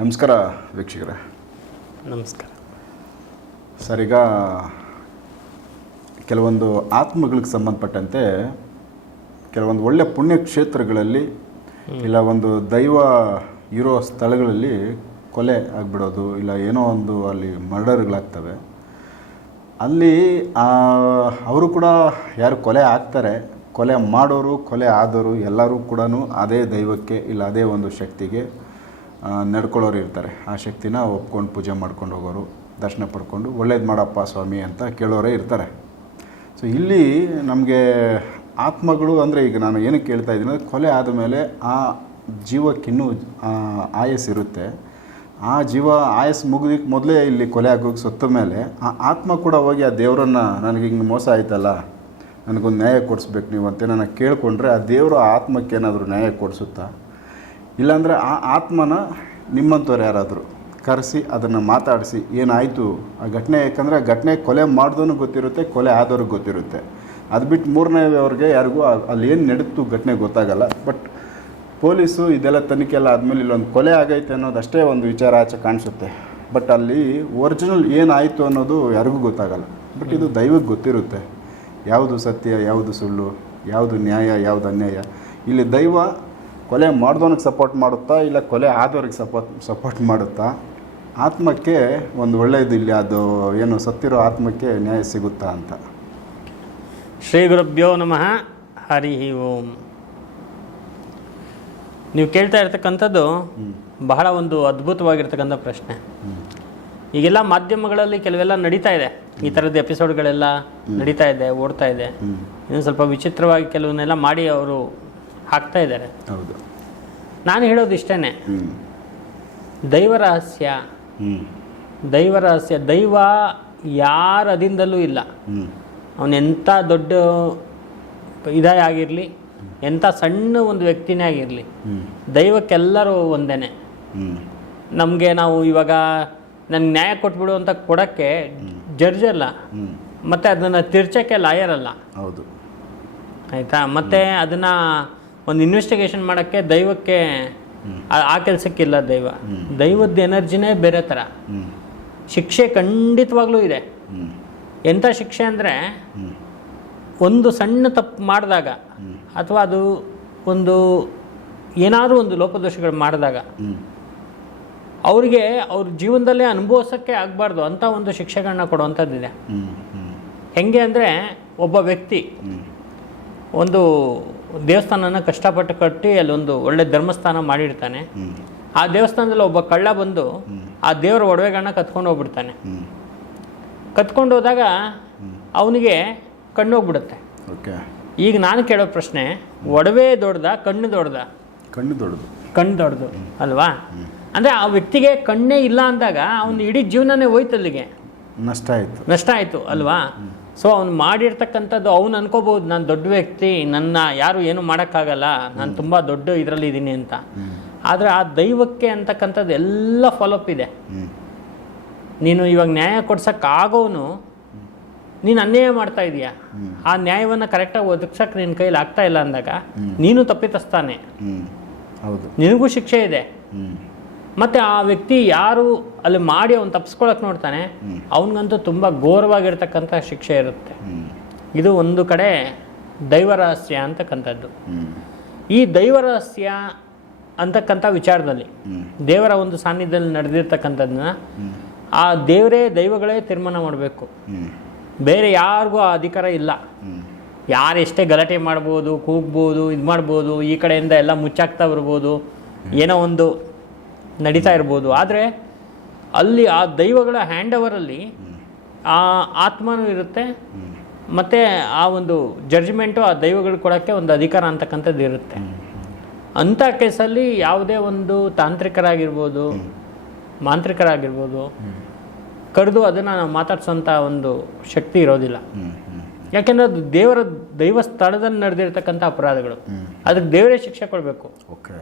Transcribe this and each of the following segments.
ನಮಸ್ಕಾರ ವೀಕ್ಷಕರೇ. ನಮಸ್ಕಾರ. ಸರ್ ಈಗ ಕೆಲವೊಂದು ಆತ್ಮಗಳಿಗೆ ಸಂಬಂಧಪಟ್ಟಂತೆ ಕೆಲವೊಂದು ಒಳ್ಳೆ ಪುಣ್ಯಕ್ಷೇತ್ರಗಳಲ್ಲಿ ಇಲ್ಲ ಒಂದು ದೈವ ಇರೋ ಸ್ಥಳಗಳಲ್ಲಿ ಕೊಲೆ ಆಗಿಬಿಡೋದು ಇಲ್ಲ ಏನೋ ಒಂದು ಅಲ್ಲಿ ಮರ್ಡರ್ಗಳಾಗ್ತವೆ. ಅಲ್ಲಿ ಅವರು ಕೂಡ ಯಾರು ಕೊಲೆ ಆಗ್ತಾರೆ ಕೊಲೆ ಮಾಡೋರು ಕೊಲೆ ಆದವರು ಎಲ್ಲರೂ ಕೂಡ ಅದೇ ದೈವಕ್ಕೆ ಇಲ್ಲ ಅದೇ ಒಂದು ಶಕ್ತಿಗೆ ನಡ್ಕೊಳ್ಳೋರು ಇರ್ತಾರೆ. ಆ ಶಕ್ತಿನ ಒಪ್ಕೊಂಡು ಪೂಜೆ ಮಾಡ್ಕೊಂಡು ಹೋಗೋರು, ದರ್ಶನ ಪಡ್ಕೊಂಡು ಒಳ್ಳೇದು ಮಾಡಪ್ಪ ಸ್ವಾಮಿ ಅಂತ ಕೇಳೋರೇ ಇರ್ತಾರೆ. ಸೊ ಇಲ್ಲಿ ನಮಗೆ ಆತ್ಮಗಳು ಅಂದರೆ ಈಗ ನಾನು ಏನಕ್ಕೆ ಕೇಳ್ತಾ ಇದ್ದೀನಿ ಅಂದರೆ ಕೊಲೆ ಆದಮೇಲೆ ಆ ಜೀವಕ್ಕಿನ್ನೂ ಆಯಸ್ಸಿರುತ್ತೆ ಆ ಜೀವ ಆಯಸ್ ಮುಗಿದಕ್ಕೆ ಮೊದಲೇ ಇಲ್ಲಿ ಕೊಲೆ ಆಗೋಕ್ಕೆ ಸತ್ತ ಮೇಲೆ ಆ ಆತ್ಮ ಕೂಡ ಹೋಗಿ ಆ ದೇವರನ್ನು ನನಗೆ ಹಿಂಗೆ ಮೋಸ ಆಯ್ತಲ್ಲ, ನನಗೊಂದು ನ್ಯಾಯ ಕೊಡಿಸ್ಬೇಕು ನೀವು ಅಂತ ನಾನು ಕೇಳಿಕೊಂಡ್ರೆ ಆ ದೇವರು ಆತ್ಮಕ್ಕೆ ಏನಾದರೂ ನ್ಯಾಯ ಕೊಡಿಸುತ್ತಾ? ಇಲ್ಲಾಂದರೆ ಆ ಆತ್ಮನ ನಿಮ್ಮಂಥವ್ರು ಯಾರಾದರೂ ಕರೆಸಿ, ಅದನ್ನು ಮಾತಾಡಿಸಿ, ಏನಾಯಿತು ಆ ಘಟನೆ? ಯಾಕಂದರೆ ಆ ಘಟನೆ ಕೊಲೆ ಮಾಡಿದವನು ಗೊತ್ತಿರುತ್ತೆ, ಕೊಲೆ ಆದವ್ರಿಗೆ ಗೊತ್ತಿರುತ್ತೆ. ಅದು ಬಿಟ್ಟು ಮೂರನೇವ್ರಿಗೆ ಯಾರಿಗೂ ಅಲ್ಲಿ ಏನು ನಡೀತು ಘಟನೆ ಗೊತ್ತಾಗಲ್ಲ. ಬಟ್ ಪೊಲೀಸು ಇದೆಲ್ಲ ತನಿಖೆ ಎಲ್ಲ ಆದಮೇಲೆ ಇಲ್ಲೊಂದು ಕೊಲೆ ಆಗೈತೆ ಅನ್ನೋದಷ್ಟೇ ಒಂದು ವಿಚಾರ ಆಚೆ ಕಾಣಿಸುತ್ತೆ. ಬಟ್ ಅಲ್ಲಿ ಒರಿಜಿನಲ್ ಏನಾಯಿತು ಅನ್ನೋದು ಯಾರಿಗೂ ಗೊತ್ತಾಗಲ್ಲ. ಬಟ್ ಇದು ದೈವಕ್ಕೆ ಗೊತ್ತಿರುತ್ತೆ. ಯಾವುದು ಸತ್ಯ, ಯಾವುದು ಸುಳ್ಳು, ಯಾವುದು ನ್ಯಾಯ, ಯಾವುದು ಅನ್ಯಾಯ. ಇಲ್ಲಿ ದೈವ ಕೊಲೆ ಮಾಡಿದವನಿಗೆ ಸಪೋರ್ಟ್ ಮಾಡುತ್ತಾ ಇಲ್ಲ ಕೊಲೆ ಆದವ್ರಿಗೆ ಸಪೋರ್ಟ್ ಸಪೋರ್ಟ್ ಮಾಡುತ್ತಾ? ಆತ್ಮಕ್ಕೆ ಒಂದು ಒಳ್ಳೆಯದು ಇಲ್ಲಿ ಅದು ಏನು ಸತ್ತಿರೋ ಆತ್ಮಕ್ಕೆ ನ್ಯಾಯ ಸಿಗುತ್ತಾ ಅಂತ. ಶ್ರೀ ಗುರುಭ್ಯೋ ನಮಃ ಹರಿ ಓಂ. ನೀವು ಕೇಳ್ತಾ ಇರ್ತಕ್ಕಂಥದ್ದು ಬಹಳ ಒಂದು ಅದ್ಭುತವಾಗಿರ್ತಕ್ಕಂಥ ಪ್ರಶ್ನೆ. ಈಗೆಲ್ಲ ಮಾಧ್ಯಮಗಳಲ್ಲಿ ಕೆಲವೆಲ್ಲ ನಡೀತಾ ಇದೆ. ಈ ಥರದ ಎಪಿಸೋಡ್ಗಳೆಲ್ಲ ನಡೀತಾ ಇದೆ ಓಡ್ತಾ ಇದೆ. ಇನ್ನು ಸ್ವಲ್ಪ ವಿಚಿತ್ರವಾಗಿ ಕೆಲವನ್ನೆಲ್ಲ ಮಾಡಿ ಅವರು ಹಾಕ್ತಾ ಇದ್ದಾರೆ. ಹೌದು. ನಾನು ಹೇಳೋದು ಇಷ್ಟೇ ದೈವ ರಹಸ್ಯ. ದೈವ ರಹಸ್ಯ. ದೈವ ಯಾರ ಅದಿಂದಲೂ ಇಲ್ಲ. ಅವನೆಂಥ ಅವನು ಎಂಥ ದೊಡ್ಡ ಇದೇ ಆಗಿರಲಿ ಎಂಥ ಸಣ್ಣ ಒಂದು ವ್ಯಕ್ತಿನೇ ಆಗಿರಲಿ ದೈವಕ್ಕೆಲ್ಲರೂ ಒಂದೇ ನಮಗೆ ನಾವು ಇವಾಗ ನನಗೆ ನ್ಯಾಯ ಕೊಟ್ಬಿಡು ಅಂತ ಕೊಡೋಕ್ಕೆ ಜಡ್ಜ್ ಅಲ್ಲ. ಮತ್ತು ಅದನ್ನು ತಿರ್ಚೋಕ್ಕೆ ಲಾಯರ್ ಅಲ್ಲ. ಹೌದು. ಆಯಿತಾ? ಮತ್ತು ಅದನ್ನು ಒಂದು ಇನ್ವೆಸ್ಟಿಗೇಷನ್ ಮಾಡೋಕ್ಕೆ ದೈವಕ್ಕೆ ಆ- ಕೆಲಸಕ್ಕಿಲ್ಲ ದೈವ. ದೈವದ ಎನರ್ಜಿನೇ ಬೇರೆ ಥರ ಶಿಕ್ಷೆ ಖಂಡಿತವಾಗ್ಲೂ ಇದೆ. ಎಂಥ ಶಿಕ್ಷೆ ಅಂದರೆ ಒಂದು ಸಣ್ಣ ತಪ್ಪು ಮಾಡಿದಾಗ ಅಥವಾ ಅದು ಒಂದು ಏನಾದರೂ ಒಂದು ಲೋಪದೋಷಗಳು ಮಾಡಿದಾಗ ಅವರಿಗೆ ಅವ್ರ ಜೀವನದಲ್ಲೇ ಅನುಭವಿಸೋಕ್ಕೆ ಆಗಬಾರ್ದು. ಅಂತ ಒಂದು ಶಿಕ್ಷೆಗಳನ್ನ ಕೊಡುವಂಥದ್ದಿದೆ. ಹೆಂಗೆ ಅಂದರೆ ಒಬ್ಬ ವ್ಯಕ್ತಿ ಒಂದು ದೇವಸ್ಥಾನನ ಕಷ್ಟಪಟ್ಟು ಕಟ್ಟಿ ಅಲ್ಲೊಂದು ಒಳ್ಳೆ ಧರ್ಮಸ್ಥಾನ ಮಾಡಿರ್ತಾನೆ ಆ ದೇವಸ್ಥಾನದಲ್ಲಿ ಒಬ್ಬ ಕಳ್ಳ ಬಂದು ಆ ದೇವರ ಒಡವೆಗಳನ್ನ ಕತ್ಕೊಂಡು ಹೋಗ್ಬಿಡ್ತಾನೆ. ಕತ್ಕೊಂಡು ಹೋದಾಗ ಅವನಿಗೆ ಕಣ್ಣು ಹೋಗ್ಬಿಡುತ್ತೆ. ಓಕೆ. ಈಗ ನಾನು ಕೇಳೋ ಪ್ರಶ್ನೆ ಒಡವೆ ದೊಡ್ಡದ ಕಣ್ಣು ದೊಡ್ಡದ? ಕಣ್ಣು ದೊಡ್ಡದು. ಕಣ್ಣು ದೊಡ್ಡದು ಅಲ್ವಾ? ಅಂದರೆ ಆ ವ್ಯಕ್ತಿಗೆ ಕಣ್ಣೇ ಇಲ್ಲ ಅಂದಾಗ ಅವನು ಇಡೀ ಜೀವನನೇ ಹೋಯ್ತು ಅಲ್ಲಿಗೆ. ನಷ್ಟ ಆಯಿತು. ನಷ್ಟ ಆಯಿತು ಅಲ್ವಾ? ಸೊ ಅವ್ನು ಮಾಡಿರ್ತಕ್ಕಂಥದ್ದು ಅವ್ನು ಅನ್ಕೋಬಹುದು. ನಾನು ದೊಡ್ಡ ವ್ಯಕ್ತಿ ನನ್ನ ಯಾರು ಏನು ಮಾಡೋಕ್ಕಾಗಲ್ಲ ನಾನು ತುಂಬ ದೊಡ್ಡ ಇದರಲ್ಲಿ ಇದ್ದೀನಿ ಅಂತ. ಆದರೆ ಆ ದೈವಕ್ಕೆ ಅಂತಕ್ಕಂಥದ್ದು ಎಲ್ಲ ಫಾಲೋಅಪ್ ಇದೆ. ನೀನು ಇವಾಗ ನ್ಯಾಯ ಕೊಡ್ಸೋಕ್ಕಾಗೋನು ನೀನು ಅನ್ಯಾಯ ಮಾಡ್ತಾ ಇದೀಯ? ಆ ನ್ಯಾಯವನ್ನು ಕರೆಕ್ಟಾಗಿ ಒದಗ್ಸಕ್ಕೆ ನಿನ್ನ ಕೈಲಿ ಆಗ್ತಾ ಇಲ್ಲ ಅಂದಾಗ ನೀನು ತಪ್ಪಿತಸ್ತಾನೆ ಹೌದು. ನಿನಗೂ ಶಿಕ್ಷೆ ಇದೆ. ಮತ್ತು ಆ ವ್ಯಕ್ತಿ ಯಾರು ಅಲ್ಲಿ ಮಾಡಿ ಅವ್ನು ತಪ್ಪಿಸ್ಕೊಳಕ್ಕೆ ನೋಡ್ತಾನೆ ಅವನಿಗಂತೂ ತುಂಬ ಘೋರವಾಗಿರ್ತಕ್ಕಂಥ ಶಿಕ್ಷೆ ಇರುತ್ತೆ. ಇದು ಒಂದು ಕಡೆ ದೈವ ರಹಸ್ಯ ಅಂತಕ್ಕಂಥದ್ದು ಈ ದೈವ ರಹಸ್ಯ ಅಂತಕ್ಕಂಥ ವಿಚಾರದಲ್ಲಿ ದೇವರ ಒಂದು ಸಾನ್ನಿಧ್ಯದಲ್ಲಿ ನಡೆದಿರ್ತಕ್ಕಂಥದ್ದನ್ನ ಆ ದೇವರೇ ದೈವಗಳೇ ತೀರ್ಮಾನ ಮಾಡಬೇಕು. ಬೇರೆ ಯಾರಿಗೂ ಆ ಅಧಿಕಾರ ಇಲ್ಲ. ಯಾರು ಎಷ್ಟೇ ಗಲಾಟೆ ಮಾಡ್ಬೋದು ಕೂಗ್ಬೋದು ಇದು ಮಾಡ್ಬೋದು ಈ ಕಡೆಯಿಂದ ಎಲ್ಲ ಮುಚ್ಚಾಕ್ತಾ ಬರ್ಬೋದು ಏನೋ ಒಂದು ನಡೀತಾ ಇರ್ಬೋದು. ಆದರೆ ಅಲ್ಲಿ ಆ ದೈವಗಳ ಹ್ಯಾಂಡ್ ಓವರಲ್ಲಿ ಆ ಆತ್ಮನೂ ಇರುತ್ತೆ. ಮತ್ತು ಆ ಒಂದು ಜಡ್ಜ್ಮೆಂಟು ಆ ದೈವಗಳು ಕೊಡೋಕ್ಕೆ ಒಂದು ಅಧಿಕಾರ ಅಂತಕ್ಕಂಥದ್ದು ಇರುತ್ತೆ. ಅಂಥ ಕೇಸಲ್ಲಿ ಯಾವುದೇ ಒಂದು ತಾಂತ್ರಿಕರಾಗಿರ್ಬೋದು ಮಾಂತ್ರಿಕರಾಗಿರ್ಬೋದು ಕರೆದು ಅದನ್ನು ನಾವು ಮಾತಾಡ್ಸೋಂಥ ಒಂದು ಶಕ್ತಿ ಇರೋದಿಲ್ಲ. ಯಾಕೆಂದ್ರೆ ಅದು ದೇವರ ದೈವ ಸ್ಥಳದಲ್ಲಿ ನಡೆದಿರ್ತಕ್ಕಂಥ ಅಪರಾಧಗಳು. ಅದಕ್ಕೆ ದೇವರೇ ಶಿಕ್ಷೆ ಕೊಡಬೇಕು. ಓಕೆ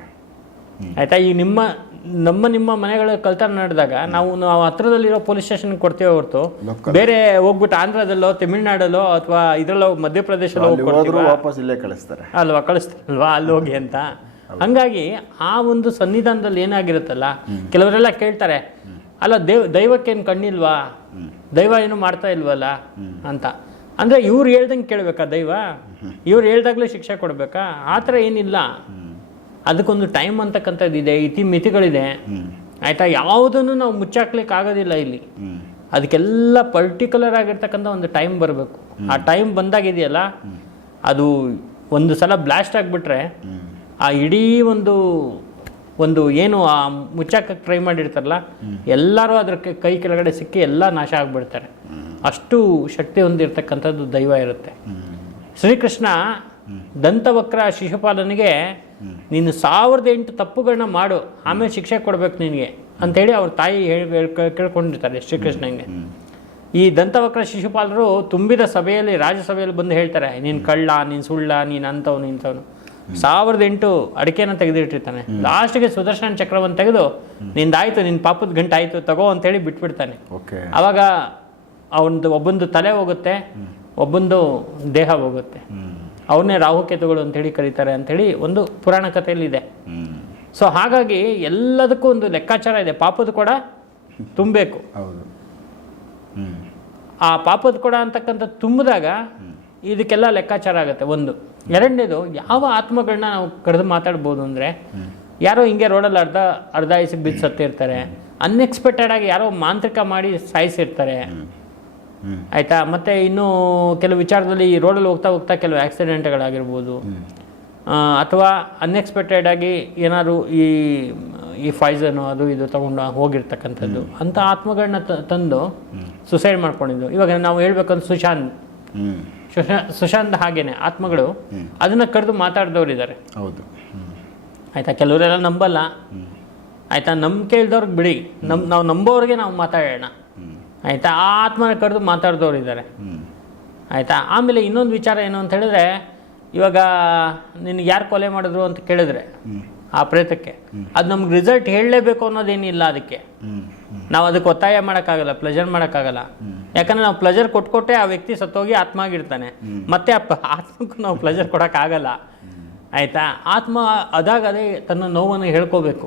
ಆಯ್ತಾ? ಈಗ ನಿಮ್ಮ ನಮ್ಮ ನಿಮ್ಮ ಮನೆಗಳ ಕಳ್ತನ ನಡೆದಾಗ ನಾವು ನಾವು ಹತ್ರದಲ್ಲಿರೋ ಪೊಲೀಸ್ ಸ್ಟೇಷನ್ ಕೊಡ್ತೇವೆ ಹೊರತು. ಬೇರೆ ಹೋಗ್ಬಿಟ್ಟು ಆಂಧ್ರದಲ್ಲೋ ತಮಿಳ್ನಾಡಲ್ಲೋ ಅಥವಾ ಇದರಲ್ಲೋ ಮಧ್ಯಪ್ರದೇಶಲ್ಲೋ ವಾಪಸ್ ಇಲ್ಲೇ ಕಳಿಸ್ತಾರೆ. ಅಲ್ವಾ? ಕಳಿಸ್ತಾರಲ್ವಾ? ಅಲ್ಲಿ ಹೋಗಿ ಅಂತ. ಹಂಗಾಗಿ ಆ ಒಂದು ಸನ್ನಿಧಾನದಲ್ಲಿ ಏನಾಗಿರುತ್ತಲ್ಲ ಕೆಲವರೆಲ್ಲ ಕೇಳ್ತಾರೆ ಅಲ್ಲ ದೇವ್ ದೈವಕ್ಕೇನು ಕಣ್ಣಿಲ್ವಾ? ದೈವ ಏನು ಮಾಡ್ತಾ ಇಲ್ವಲ್ಲ? ಅಂತ. ಅಂದ್ರೆ ಇವ್ರು ಹೇಳ್ದಂಗೆ ಕೇಳಬೇಕಾ ದೈವ? ಇವ್ರು ಹೇಳ್ದಾಗಲೇ ಶಿಕ್ಷೆ ಕೊಡಬೇಕಾ? ಆ ಥರ ಏನಿಲ್ಲ. ಅದಕ್ಕೊಂದು ಟೈಮ್ ಅಂತಕ್ಕಂಥದ್ದು ಇದೆ ಇತಿ ಮಿತಿಗಳಿದೆ ಆಯ್ತಾ? ಯಾವುದನ್ನು ನಾವು ಮುಚ್ಚಾಕ್ಲಿಕ್ಕೆ ಆಗೋದಿಲ್ಲ ಇಲ್ಲಿ ಅದಕ್ಕೆಲ್ಲ ಪರ್ಟಿಕ್ಯುಲರ್ ಆಗಿರ್ತಕ್ಕಂಥ ಒಂದು ಟೈಮ್ ಬರಬೇಕು. ಆ ಟೈಮ್ ಬಂದಾಗಿದೆಯಲ್ಲ ಅದು ಒಂದು ಸಲ ಬ್ಲಾಸ್ಟ್ ಆಗಿಬಿಟ್ರೆ ಆ ಇಡೀ ಒಂದು ಒಂದು ಏನು ಆ ಮುಚ್ಚಾಕಕ್ಕೆ ಟ್ರೈ ಮಾಡಿರ್ತಾರಲ್ಲ ಎಲ್ಲರೂ ಅದ್ರ ಕೈ ಕೆಳಗಡೆ ಸಿಕ್ಕಿ ಎಲ್ಲ ನಾಶ ಆಗಿಬಿಡ್ತಾರೆ. ಅಷ್ಟು ಶಕ್ತಿ ಹೊಂದಿರತಕ್ಕಂಥದ್ದು ದೈವ ಇರುತ್ತೆ. ಶ್ರೀಕೃಷ್ಣ ದಂತವಕ್ರ ಶಿಶುಪಾಲನಿಗೆ ನೀನು ಸಾವಿರದ ಎಂಟು ತಪ್ಪುಗಳನ್ನ ಮಾಡು ಆಮೇಲೆ ಶಿಕ್ಷೆ ಕೊಡ್ಬೇಕು ನಿನಗೆ ಅಂತೇಳಿ ಅವ್ರ ತಾಯಿ ಹೇಳಿ ಹೇಳ್- ಕೇಳ್ಕೊಂಡಿರ್ತಾರೆ ಶ್ರೀಕೃಷ್ಣಂಗೆ ಈ ದಂತವಕ್ರ ಶಿಶುಪಾಲರು ತುಂಬಿದ ಸಭೆಯಲ್ಲಿ ರಾಜ್ಯಸಭೆಯಲ್ಲಿ ಬಂದು ಹೇಳ್ತಾರೆ ನೀನು ಕಳ್ಳ ನೀನು ಸುಳ್ಳ ನೀನು ಅಂಥವ್ನು ನಿಂತವನು ಸಾವಿರದ ಎಂಟು ಅಡಿಕೆನ ತೆಗೆದಿಟ್ಟಿರ್ತಾನೆ. ಲಾಸ್ಟ್ಗೆ ಸುದರ್ಶನ ಚಕ್ರವನ್ನು ತೆಗೆದು ನಿಂದಾಯ್ತು ನಿನ್ನ ಪಾಪದ ಗಂಟೆ ಆಯ್ತು ತಗೋ ಅಂತೇಳಿ ಬಿಟ್ಬಿಡ್ತಾನೆ. ಅವಾಗ ಅವನದು ಒಬ್ಬಂದು ತಲೆ ಹೋಗುತ್ತೆ ಒಬ್ಬಂದು ದೇಹ ಹೋಗುತ್ತೆ. ಅವನ್ನೇ ರಾಹುಕೇತುಗಳು ಅಂತೇಳಿ ಕರೀತಾರೆ ಅಂತೇಳಿ ಒಂದು ಪುರಾಣ ಕಥೆಯಲ್ಲಿ ಇದೆ ಹ್ಮ್. ಸೊ ಹಾಗಾಗಿ ಎಲ್ಲದಕ್ಕೂ ಒಂದು ಲೆಕ್ಕಾಚಾರ ಇದೆ. ಪಾಪದ ಕೂಡ ತುಂಬಬೇಕು. ಹೌದು. ಆ ಪಾಪದ ಕೊಡ ಅಂತಕ್ಕಂಥ ತುಂಬಿದಾಗ ಇದಕ್ಕೆಲ್ಲ ಲೆಕ್ಕಾಚಾರ ಆಗುತ್ತೆ. ಒಂದು. ಎರಡನೇದು ಯಾವ ಆತ್ಮಗಳನ್ನ ನಾವು ಕರೆದು ಮಾತಾಡ್ಬೋದು ಅಂದರೆ ಯಾರೋ ಹಿಂಗೆ ರೋಡಲ್ಲಿ ಅರ್ಧ ಅರ್ಧ ಐಸಿಗೆ ಬಿದ್ದು ಸತ್ತಿರ್ತಾರೆ. ಅನ್ಎಕ್ಸ್ಪೆಕ್ಟೆಡ್ ಆಗಿ ಯಾರೋ ಮಾಂತ್ರಿಕ ಮಾಡಿ ಸಾಯಿಸಿರ್ತಾರೆ. ಆಯ್ತಾ? ಮತ್ತೆ ಇನ್ನು ಕೆಲವು ವಿಚಾರದಲ್ಲಿ ಈ ರೋಡಲ್ಲಿ ಹೋಗ್ತಾ ಹೋಗ್ತಾ ಕೆಲವು ಆಕ್ಸಿಡೆಂಟ್ಗಳಾಗಿರ್ಬೋದು ಅಥವಾ ಅನ್ಎಕ್ಸ್ಪೆಕ್ಟೆಡ್ ಆಗಿ ಏನಾದ್ರು ಈ ಈ ಫೈಸನು ಅದು ಇದು ತಗೊಂಡು ಹೋಗಿರ್ತಕ್ಕಂಥದ್ದು. ಅಂತ ಆತ್ಮಗಳನ್ನ ತಂದು ಸುಸೈಡ್ ಮಾಡ್ಕೊಂಡಿದ್ದು. ಇವಾಗ ನಾವು ಹೇಳ್ಬೇಕಂದ್ರೆ ಸುಶಾಂತ್. ಸುಶಾಂತ್ ಹಾಗೇನೆ ಆತ್ಮಗಳು ಅದನ್ನ ಕರೆದು ಮಾತಾಡಿದವರು ಇದ್ದಾರೆ ಹೌದು. ಆಯ್ತಾ? ಕೆಲವರೆಲ್ಲ ನಂಬಲ್ಲ. ಆಯ್ತಾ? ನಂಬಿಕೆ ಇಲ್ದವ್ರಿಗೆ ಬಿಡಿ. ನಮ್ ನಾವು ನಂಬೋರಿಗೆ ನಾವು ಮಾತಾಡೋಣ. ಆಯ್ತಾ? ಆ ಆತ್ಮನ ಕರೆದು ಮಾತಾಡಿದವ್ರು ಇದ್ದಾರೆ. ಆಯಿತಾ? ಆಮೇಲೆ ಇನ್ನೊಂದು ವಿಚಾರ ಏನು ಅಂತ ಹೇಳಿದ್ರೆ ಇವಾಗ ನಿನಗೆ ಯಾರು ಕೊಲೆ ಮಾಡಿದ್ರು ಅಂತ ಕೇಳಿದ್ರೆ ಆ ಪ್ರೇತಕ್ಕೆ ಅದು ನಮ್ಗೆ ರಿಸಲ್ಟ್ ಹೇಳಲೇಬೇಕು ಅನ್ನೋದೇನಿಲ್ಲ ಅದಕ್ಕೆ. ನಾವು ಅದಕ್ಕೆ ಒತ್ತಾಯ ಮಾಡೋಕ್ಕಾಗಲ್ಲ ಪ್ಲೆಜರ್ ಮಾಡೋಕ್ಕಾಗಲ್ಲ. ಯಾಕಂದ್ರೆ ನಾವು ಪ್ಲೆಜರ್ ಕೊಟ್ಕೊಟ್ಟೆ ಆ ವ್ಯಕ್ತಿ ಸತ್ತೋಗಿ ಆತ್ಮ ಆಗಿರ್ತಾನೆ. ಮತ್ತೆ ಆತ್ಮಕ್ಕೂ ನಾವು ಪ್ಲೆಜರ್ ಕೊಡೋಕ್ಕಾಗಲ್ಲ. ಆಯ್ತಾ? ಆತ್ಮ ಅದಾಗದೇ ತನ್ನ ನೋವನ್ನು ಹೇಳ್ಕೋಬೇಕು.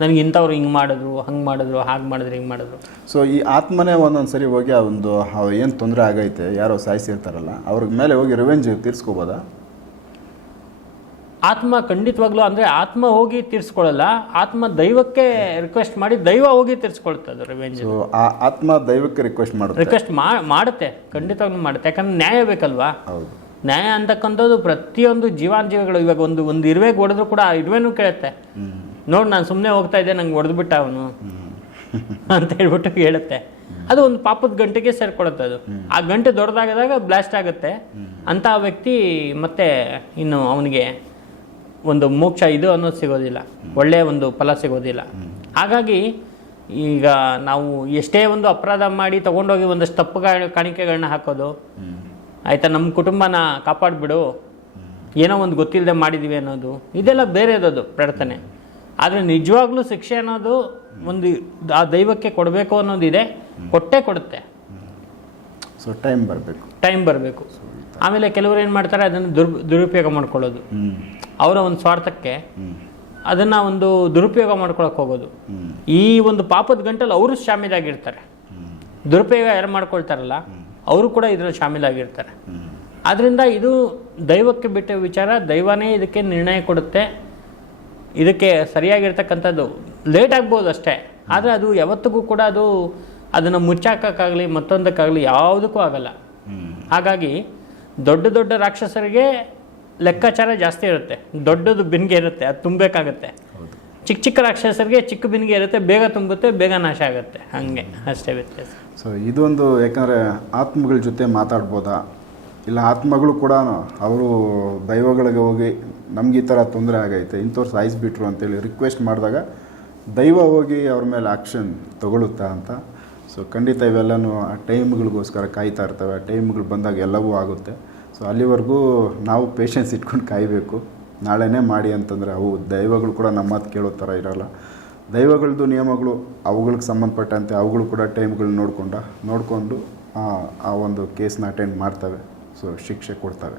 ನನಗೆ ಇಂಥವ್ರು ಹಿಂಗೆ ಮಾಡಿದ್ರು ಹಂಗೆ ಮಾಡಿದ್ರು ಹಾಗೆ ಮಾಡಿದ್ರು ಹಿಂಗೆ ಮಾಡಿದ್ರು. ಸೊ ಈ ಆತ್ಮನೇ ಒಂದೊಂದು ಸರಿ ಹೋಗಿ ಆ ಒಂದು ಏನು ತೊಂದರೆ ಆಗೈತೆ ಯಾರೋ ಸಾಯಿಸಿರ್ತಾರಲ್ಲ ಅವ್ರ ಮೇಲೆ ಹೋಗಿ ರಿವೆಂಜ್ ತೀರ್ಸ್ಕೋಬೋದಾ? ಆತ್ಮ ಖಂಡಿತವಾಗ್ಲೂ ಅಂದರೆ ಆತ್ಮ ಹೋಗಿ ತೀರ್ಸ್ಕೊಳ್ಳಲ್ಲ ಆತ್ಮ ದೈವಕ್ಕೆ ರಿಕ್ವೆಸ್ಟ್ ಮಾಡಿ ದೈವ ಹೋಗಿ ತೀರ್ಸ್ಕೊಳ್ತದೆ ರಿವೆಂಜ್ ಆ ಆತ್ಮ ದೈವಕ್ಕೆ ರಿಕ್ವೆಸ್ಟ್ ಮಾಡುತ್ತೆ. ರಿಕ್ವೆಸ್ಟ್ ಮಾಡುತ್ತೆ ಖಂಡಿತವಾಗ್ಲೂ ಮಾಡುತ್ತೆ ಯಾಕಂದ್ರೆ ನ್ಯಾಯ ಬೇಕಲ್ವಾ? ಹೌದು. ನ್ಯಾಯ ಅಂತಕ್ಕಂಥದ್ದು ಪ್ರತಿಯೊಂದು ಜೀವಾಂಜೀವಿಗಳು ಇವಾಗ ಒಂದು ಒಂದು ಇರುವೆಗೆ ಹೊಡೆದ್ರು ಕೂಡ ಆ ಇರುವೆನೂ ಕೇಳುತ್ತೆ. ನೋಡಿ ನಾನು ಸುಮ್ಮನೆ ಹೋಗ್ತಾ ಇದ್ದೆ ನಂಗೆ ಹೊಡೆದ್ಬಿಟ್ಟ ಅವನು. ಅಂತ ಹೇಳ್ಬಿಟ್ಟು ಹೇಳುತ್ತೆ. ಅದು ಒಂದು ಪಾಪದ ಗಂಟೆಗೆ ಸೇರ್ಕೊಳತ್ತೆ ಅದು. ಆ ಗಂಟೆ ದೊಡ್ಡದಾಗದಾಗ ಬ್ಲಾಸ್ಟ್ ಆಗುತ್ತೆ. ಅಂತ ಆ ವ್ಯಕ್ತಿ ಮತ್ತೆ ಇನ್ನು ಅವನಿಗೆ ಒಂದು ಮೋಕ್ಷ ಇದು ಅನ್ನೋದು ಸಿಗೋದಿಲ್ಲ. ಒಳ್ಳೆಯ ಒಂದು ಫಲ ಸಿಗೋದಿಲ್ಲ. ಹಾಗಾಗಿ ಈಗ ನಾವು ಎಷ್ಟೇ ಒಂದು ಅಪರಾಧ ಮಾಡಿ ತಗೊಂಡೋಗಿ ಒಂದಷ್ಟು ತಪ್ಪು ಕಾಣಿಕೆಗಳನ್ನ ಹಾಕೋದು ಆಯ್ತಾ ನಮ್ಮ ಕುಟುಂಬನ ಕಾಪಾಡಿಬಿಡು. ಏನೋ ಒಂದು ಗೊತ್ತಿಲ್ಲದೆ ಮಾಡಿದ್ದೀವಿ ಅನ್ನೋದು. ಇದೆಲ್ಲ ಬೇರೆದದು ಪ್ರಾರ್ಥನೆ. ಆದರೆ ನಿಜವಾಗ್ಲೂ ಶಿಕ್ಷೆ ಅನ್ನೋದು ಒಂದು ಆ ದೈವಕ್ಕೆ ಕೊಡಬೇಕು ಅನ್ನೋದಿದೆ ಕೊಟ್ಟೇ ಕೊಡುತ್ತೆ. ಸೊ ಟೈಮ್ ಬರಬೇಕು. ಟೈಮ್ ಬರಬೇಕು. ಆಮೇಲೆ ಕೆಲವರು ಏನು ಮಾಡ್ತಾರೆ ಅದನ್ನು ದುರ್ ದುರುಪಯೋಗ ಮಾಡ್ಕೊಳ್ಳೋದು. ಅವರ ಒಂದು ಸ್ವಾರ್ಥಕ್ಕೆ ಅದನ್ನು ಒಂದು ದುರುಪಯೋಗ ಮಾಡ್ಕೊಳಕ್ಕೆ ಹೋಗೋದು. ಈ ಒಂದು ಪಾಪದ ಗಂಟಲು ಅವರು ಶಾಮ್ಯದಾಗಿರ್ತಾರೆ ದುರುಪಯೋಗ ಯಾರು ಮಾಡ್ಕೊಳ್ತಾರಲ್ಲ? ಅವರು ಕೂಡ ಇದರಲ್ಲಿ ಶಾಮೀಲಾಗಿರ್ತಾರೆ. ಆದ್ದರಿಂದ ಇದು ದೈವಕ್ಕೆ ಬಿಟ್ಟ ವಿಚಾರ ದೈವನೇ ಇದಕ್ಕೆ ನಿರ್ಣಯ ಕೊಡುತ್ತೆ. ಇದಕ್ಕೆ ಸರಿಯಾಗಿರ್ತಕ್ಕಂಥದ್ದು. ಲೇಟ್ ಆಗ್ಬೋದು ಅಷ್ಟೇ. ಆದರೆ ಅದು ಯಾವತ್ತಿಗೂ ಕೂಡ ಅದು ಅದನ್ನು ಮುಚ್ಚಾಕಕ್ಕಾಗಲಿ ಮತ್ತೊಂದಕ್ಕಾಗಲಿ ಯಾವುದಕ್ಕೂ ಆಗಲ್ಲ. ಹಾಗಾಗಿ ದೊಡ್ಡ ದೊಡ್ಡ ರಾಕ್ಷಸರಿಗೆ ಲೆಕ್ಕಾಚಾರ ಜಾಸ್ತಿ ಇರುತ್ತೆ. ದೊಡ್ಡದು ಬಿನ್ಗೆ ಇರುತ್ತೆ ಅದು ತುಂಬಬೇಕಾಗತ್ತೆ. ಚಿಕ್ಕ ಚಿಕ್ಕ ರಾಕ್ಷಸರಿಗೆ ಚಿಕ್ಕ ಬಿನ್ಗೆ ಇರುತ್ತೆ ಬೇಗ ತುಂಬುತ್ತೆ ಬೇಗ ನಾಶ ಆಗುತ್ತೆ. ಹಾಗೆ ಅಷ್ಟೇ ವ್ಯತ್ಯಾಸ. ಸೊ ಇದೊಂದು ಯಾಕಂದರೆ ಆತ್ಮಗಳ ಜೊತೆ ಮಾತಾಡ್ಬೋದಾ? ಇಲ್ಲ ಆತ್ಮಗಳು ಕೂಡ ಅವರು ದೈವಗಳಿಗೆ ಹೋಗಿ ನಮ್ಗೆ ಈ ಥರ ತೊಂದರೆ ಆಗೈತೆ, ಇಂಥವ್ರು ಸಾಯಿಸ್ಬಿಟ್ರು ಅಂತೇಳಿ ರಿಕ್ವೆಸ್ಟ್ ಮಾಡಿದಾಗ ದೈವ ಹೋಗಿ ಅವ್ರ ಮೇಲೆ ಆ್ಯಕ್ಷನ್ ತಗೊಳುತ್ತಾ ಅಂತ. ಸೊ ಖಂಡಿತ ಇವೆಲ್ಲನೂ ಆ ಟೈಮ್ಗಳಿಗೋಸ್ಕರ ಕಾಯ್ತಾ ಇರ್ತವೆ, ಆ ಟೈಮ್ಗಳು ಬಂದಾಗ ಎಲ್ಲವೂ ಆಗುತ್ತೆ. ಸೊ ಅಲ್ಲಿವರೆಗೂ ನಾವು ಪೇಷನ್ಸ್ ಇಟ್ಕೊಂಡು ಕಾಯಬೇಕು. ನಾಳೆನೇ ಮಾಡಿ ಅಂತಂದರೆ ಅವು ದೈವಗಳು ಕೂಡ ನಮ್ಮ ಮಾತು ಕೇಳೋ ಥರ ಇರಲ್ಲ. ದೈವಗಳದ್ದು ನಿಯಮಗಳು ಅವುಗಳಿಗೆ ಸಂಬಂಧಪಟ್ಟಂತೆ ಅವುಗಳು ಕೂಡ ಟೈಮ್ಗಳು ನೋಡಿಕೊಂಡ, ನೋಡಿಕೊಂಡು ಆ ಒಂದು ಕೇಸ್ನ ಅಟೆಂಡ್ ಮಾಡ್ತವೆ. ಸೊ ಶಿಕ್ಷೆ ಕೊಡ್ತವೆ.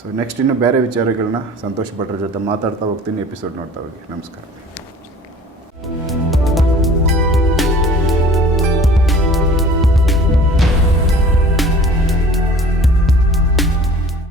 ಸೊ ನೆಕ್ಸ್ಟ್ ಇನ್ನು ಬೇರೆ ವಿಚಾರಗಳನ್ನ ಸಂತೋಷ್ ಭಟ್ರ ಜೊತೆ ಮಾತಾಡ್ತಾ ಹೋಗ್ತೀನಿ ಎಪಿಸೋಡ್ ನೋಡ್ತಾ ಹೋಗಿ. ನಮಸ್ಕಾರ.